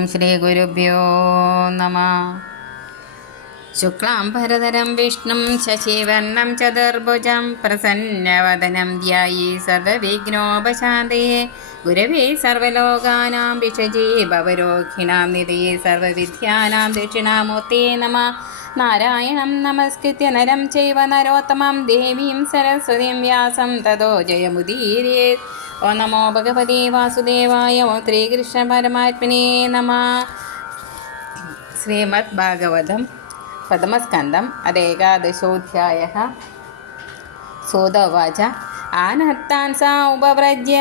ഓം ശ്രീ ഗുരുഭ്യോ നമ. ശുക്ലാം ഭരതരം വിഷ്ണും ശശിവർണം ചതുർഭുജം പ്രസന്നവദനം ധ്യായി സർവവിഘ്നോപശാന്തയെ ഗുരവേ സർവലോകാനാം വിഷജീ ഭവരോഹിണാം നിധയെ സർവവിദ്യാനാം ദക്ഷിണാമൂർത്തേ നമ. നാരായണം നമസ്കൃത്യ നരം ചൈവ നരോത്തമം ദേവീം സരസ്വതീം വ്യാസം തതോ ജയമുദീരേ. ഓ നമോ ഭഗവതി വാസുദേവായ ഓ ശ്രീകൃഷ്ണ പരമാത്മനേ നമ. ശ്രീമദ് ഭാഗവതം പ്രഥമസ്കന്ധം അതേകാദശോധ്യായ. സൂതോവാച. ആനത്താൻ സാ ഉപവ്രജ്യ.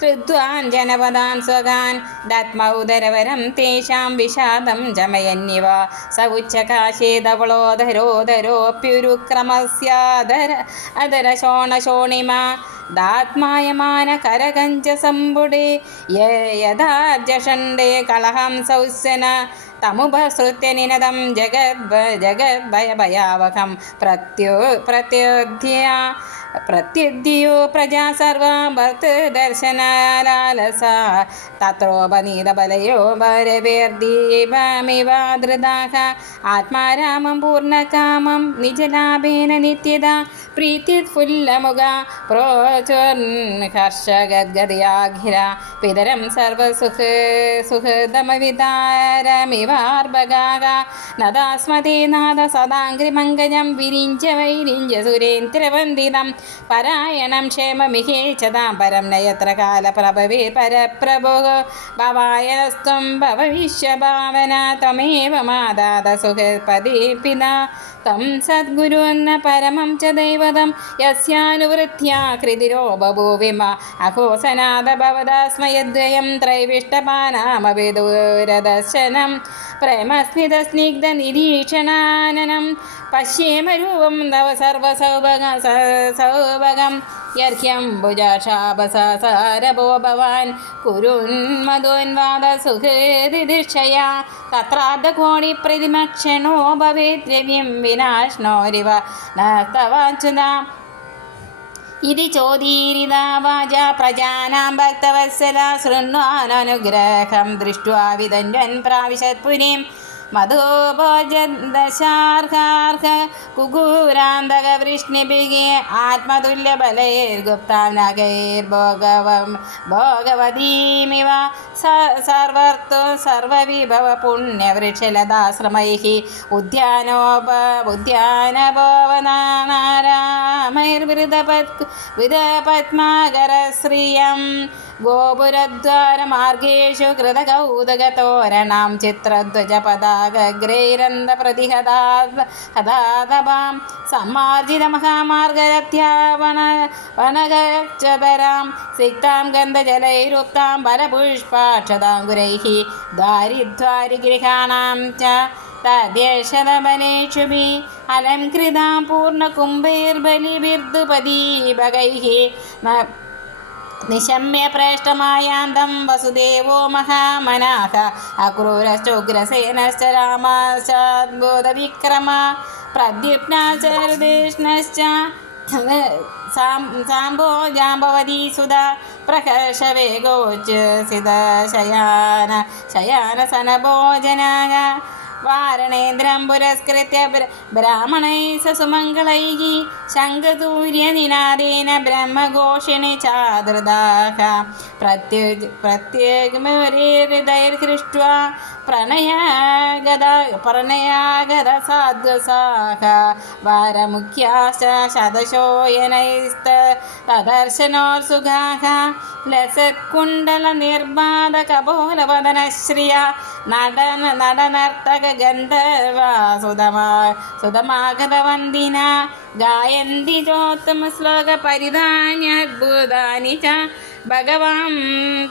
ശ്രുത്വാൻ ജനപദാൻ സ്വകാൻ. ദാത്മൗദരവരം തേഷാം വിഷാദം ജമയന്യവ സ ഉച്ചകാശേതവളോധരോധരോപ്യുരുക്രമസ്യാദര അധര ശോണശോണിമ. ദാത്മായമാന കരകഞ്ച സമ്പുടേ. യഥാജഷണ്ഡേ കലഹം സൗസ്യന. തമുപസൃത്യ നിനദം ജഗദ്ഭ ജഗദ്ഭയഭയാവഹം പ്രത്യോ പ്രത്യോധ്യ. പ്രത്യുദ്ധിയോ പ്രജാ സർവ ഭർത്തൃദർശനാലാലസ തത്രോപനീതബലയോ വരവേർദീപമിവ ധൃതാഹ ആത്മാരാമം പൂർണകാമം നിജലാഭേന നിത്യത. പ്രീതിഫുല്ലമുഖ പ്രോചോർഹർഷഗദ്ഗതയാഘിര പിതരം സർവസുഖ സുഹൃതമവിതാരമിവാർഭഗാഹ നദാസ്മതി നാദ സദാംഗ്രിമങ്കജം വിരിഞ്ച വൈരിഞ്ച സുരേന്ദ്രവന്ദിതം പരായണം ക്ഷേമമിഹേച്ചതാം പരം നയത്ര കാലപ്രഭവേ പരപ്രഭു. ഭവായസ്ത്വം ഭവവിശ്വഭാവന തമേവ മാതാത സുഹൃപതി പിതാ. തം സദ്ഗുരുന്ന പരമം ച ദൈവതം യസ്യാനുവൃത്യാ കൃതിരോ ബഭൂവിമ അഘോസനാഥ ഭവദാസ്മയദ്വയം ത്രൈവിഷ്ടപാനാമവിദൂരദർശനം. പ്രേമസ്മിതസ്നിഗ്ധനിരീക്ഷണാനനം പശ്യേമരൂപം തവ സർവസൗഭ ഭഗം യർഹ്യം യർഹ്യംബുജാശാപസാരഭോ ഭവാൻ കുരുന്മധോന്വാദസുഹൃതിദീക്ഷയാ തത്രാർദ്ധകോണി പ്രതിമക്ഷണോ ഭവേദ്രവ്യം വിനാശ്നോരിവ. നസ്തവാച്ചുത ഇതി ചോദീരിത വാച പ്രജാനാം ഭക്തവത്സല ശൃണ്വാനനുഗ്രഹം ദൃഷ്ട്വാ വിതന്വൻ പ്രാവിശത്പുരീം. മധുഭോജദശാർഹാർഹ കുകൂരാന്തക വൃഷ്ണിഭിഗി ആത്മതുല്യ ബലൈർഗുപ്താനഗൈർഭോഗവം ഭോഗവതീമിവ സർവർത്തും സർവവിഭവ പുണ്യവൃക്ഷലതാശ്രമൈ ഉദ്യാനോപ ഉദ്യാനഭവനാരാമൈർവിരുദപത് വിദപത്മാകരശ്രിയം ഉദ്യാനഭവനാരാമൈർവൃതപത് വിതപത്മാകരശ്രിയം ഗോപുരദ്വാരമാർഗേഷു കൃതകൗതുകതോരണാം ചിത്രധ്വജപതാഗ്രൈരന്തപ്രതിഹതാം സമ്മാർജിതമഹാമാർഗരഥ്യാവന വനഗച്ചതരാം സിക്താം ഗന്ധജലൈരുക്താം ഫലപുഷ്പാക്ഷതാങ്കുരൈः ദ്വാരിദ്വാരിഗൃഹാണാം ച തദ്യശതബലേഷുഭി അലംകൃതാം निशम्य प्रेष्टमायान्दं वसुदेवो महामनाः अक्रूरश्चोग्रसेनश्च अक्रूरश्च उग्रसेनश्च रामाश्चाद्बुधविक्रमा प्रद्यप्ना चेष्णश्च साम्बो जाम्बवदीसुधा प्रकर्षवेगोचिदशयान शयानसनभोजनाय വാരണേന്ദ്രം പുരസ്കൃത്യ ബ്രാഹ്മണൈ സുമംഗളൈ ശംഖതൂര്യനിനാദേന ബ്രഹ്മഘോഷിണി ചാതൃദാഹ പ്രത്യേ പ്രത്യേകമൊരേഹൃദൈർഹൃഷ്ട്വ പ്രണയാഗത പ്രണയാഗത സാധ്വസാഹ വാരമുഖ്യാശ ശതശോയനൈസ്ത തദർശനോർസുഖാഹ ലസത്കുണ്ടല നിർബാധ കപോലവദനശ്രിയ. നടന നടനർത്തക ഗന്ധർവാ സുതമാ സുതമാഗതവന്ദിന ഗായന്തി ചോത്തമശ്ലോകപരിധാന്യദ്ഭുതാനി ച ഭഗവാൻ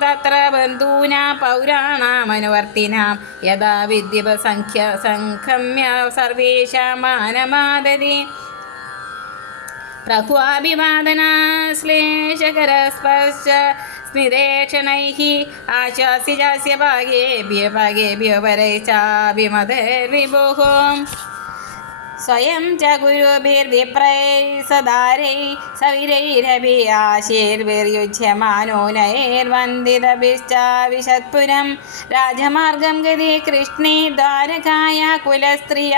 തത്ര ബന്ധൂനാ പൗരാണാമനുവർത്തിനാം. യഥാ വിദ്യപസംഖ്യ സംഖമ്യ സർവേഷാമാനമാദതി रघुवाभिवादनाश्लेषकरस्पर्श स्निरेक्षणैः आशासि जास्य भागेभ्य भागेभ्यो वरैश्चाभिमदर्विभुः സ്വയം ച ഗുരുഭിർവിപ്രൈ സദാരൈ സവിരൈരഭി ആശീർവിർയുജ്യമാനോ നൈർവന്ദിതഭിശ്ചാവിശത്പുരം രാജമാർഗം ഗതി കൃഷ്ണേ ദ്വാരകായ കുലസ്ത്രീയ. കുലസ്ത്രിയ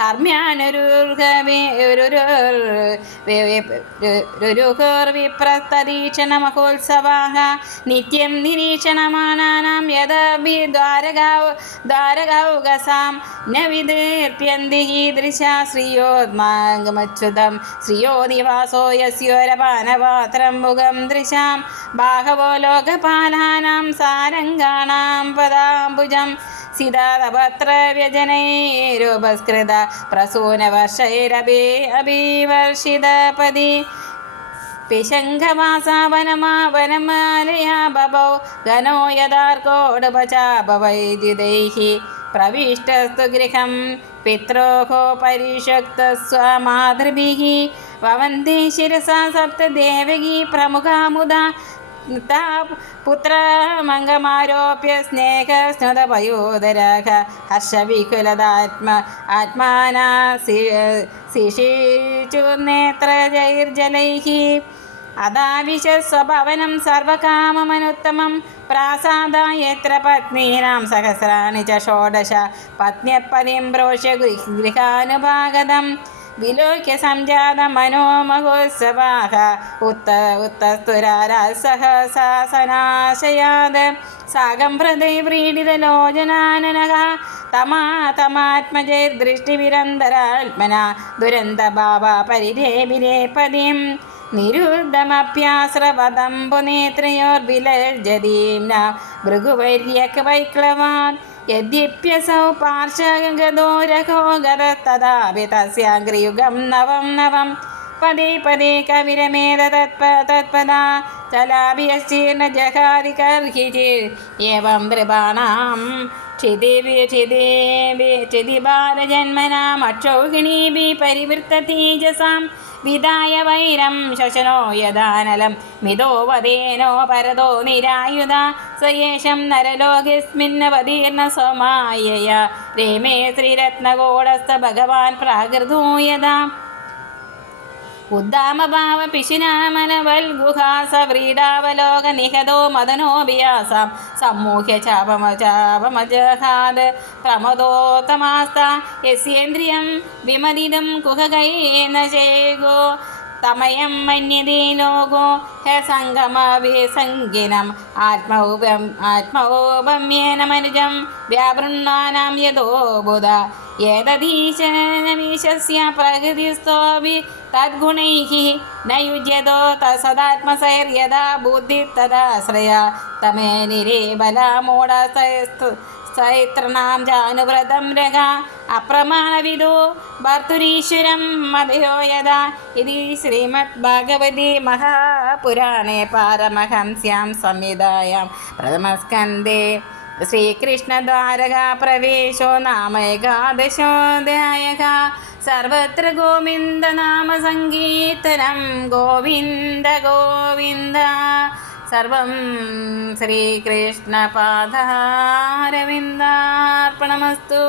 ഹർമ്യാനുരുർവിപ്രതീക്ഷണമഹോത്സവാः നിത്യം നിരീക്ഷണമാനാനാം യഥാഭി ദ്വാരകാവ് ദ്വാരകൗകസാം ന വിദീർപ്യന്തി ഈദൃശാ ശ്രിയോദ്മാംഗമച്യുതം ശ്രിയോ നിവാസോ യസ്യോരപാനപാത്രം മുഖം ദൃശാം. ബാഹവോ ലോകപാലാനാം സാരംഗാണാം പദാംബുജം. സിതാതപത്ര വ്യജനൈരുപസ്കൃത പ്രസൂനവർഷൈരഭി അഭിവർഷിതപതി. പിശങ്കവാസാവനമാ വനമാലയാ ബഭൗ ഗനോ യഥാർക്കോടുപചാപവൈദ്യുതൈः പ്രവിഷ്ടസ്തു ഗൃഹം पित्रोः परिषक्तस्वमातृभिः भवन्ति शिरसा सप्तदेवकी प्रमुखा मुदा ता पुत्रमङ्गमारोप्य स्नेहस्नुतपयोदरः हर्षविकुलदात्म आत्माना सि शिशिचुर्नेत्रजैर्जलैः अदाविशस्वभवनं सर्वकाममनुत्तमं प्रासादायत्र पत्नीनां सहस्राणि च षोडश पत्न्यपदिं प्रोष्य गृह गृहानुभागदम् विलोक्य सञ्जातमनोमहोत्सवाः उत्त उत्तस्तुरारासः शासनाशयाद सागं हृदय व्रीडितलोचनाननः तमा तमात्मजैर्दृष्टिविरन्दरात्मना दुरन्तभावा परिरेभिरे पदीं निरुद्धमप्यास्रवदम्बुनेत्रयोर्विलर्जदीं न भृगुवैर्यकवैक्लवान् यद्यप्यसौ पार्श्वगतो रघो गतस्तदापि तस्याग्रियुगं नवं नवं पदे पदे कविरमेद तत्प तत्पदा चलाभियश्चीर्ण जहारिकर्हिचित् एवं नृपाणां क्षिदिवि क्षिदेवि क्षिदिबालजन्मनामक्षौहिणीभिः परिवृत्ततेजसां വിദായ വൈരം ശശനോ യഥാനലം. മിതോ വധേനോ പരതോ നിരായുധ. സയേഷം നരലോകസ്മിന്നവതീർണ സ്വമായ രേമേ ശ്രീരത്നഗോടസ്ഥ ഭഗവാൻ പ്രാകൃതോ യഥാ. ഉദ്ദാമഭാവ പിശിനാമനവൽഗുഹാസവ്രീഡാവലോക നിഹതോ മദനോഭിയാസാം സമ്മൂഹ്യ ചാപമ ചാപമജഹാദ് പ്രമദോത്തമാസ്ത യസ്യേന്ദ്രിയം വിമതിദം കുഹകൈന ചേഗോ തമയം മന്യതേ ലോകോ. ഹ സംഗമവിസംഗിനം ആത്മൗപം ആത്മൗപമ്യേന മനുജം വ്യാപൃണ്ണാനാം യഥോബുധ एतदीशमीशस्य प्रकृतिस्थोऽपि तद्गुणैः न युज्यतो तत्सदात्मसैर्यदा बुद्धिस्तदाश्रया तमे निरेबलमूढस्तु सैत्रणां जानुव्रतं रगा अप्रमाणविदो भर्तुरीश्वरं मदयो यदा इति श्रीमद्भागवते महापुराणे पारमहंस्यां ശ്രീകൃഷ്ണദ്വാരക പ്രവേശോ നാമൈകാദശോധ്യായക സർവത്ര ഗോവിന്ദ നാമ സങ്കീർത്തനം ഗോവിന്ദ ഗോവിന്ദ. സർവം ശ്രീകൃഷ്ണപാദാരവിന്ദാർപ്പണമസ്തു.